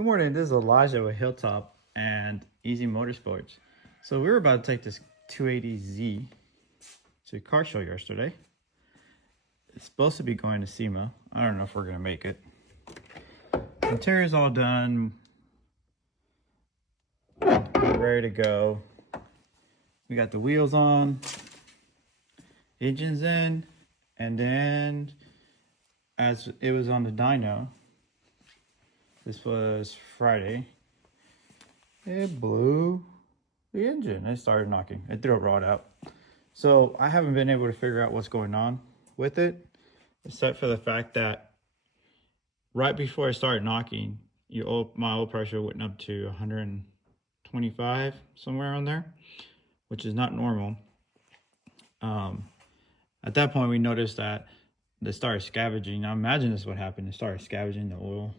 Good morning, this is Elijah with Hilltop and Easy Motorsports. So we were about to take this 280Z to a car show yesterday. It's supposed to be going to SEMA. I don't know if we're gonna make it. Interior's all done. We're ready to go. We got the wheels on, engine's in, and then as it was on the dyno, this was Friday, it blew the engine. It started knocking. It threw a rod out. So I haven't been able to figure out what's going on with it, except for the fact that right before I started knocking, my oil pressure went up to 125, somewhere around there, which is not normal. At that point, we noticed that they started scavenging. Now imagine this is what happened. It started scavenging the oil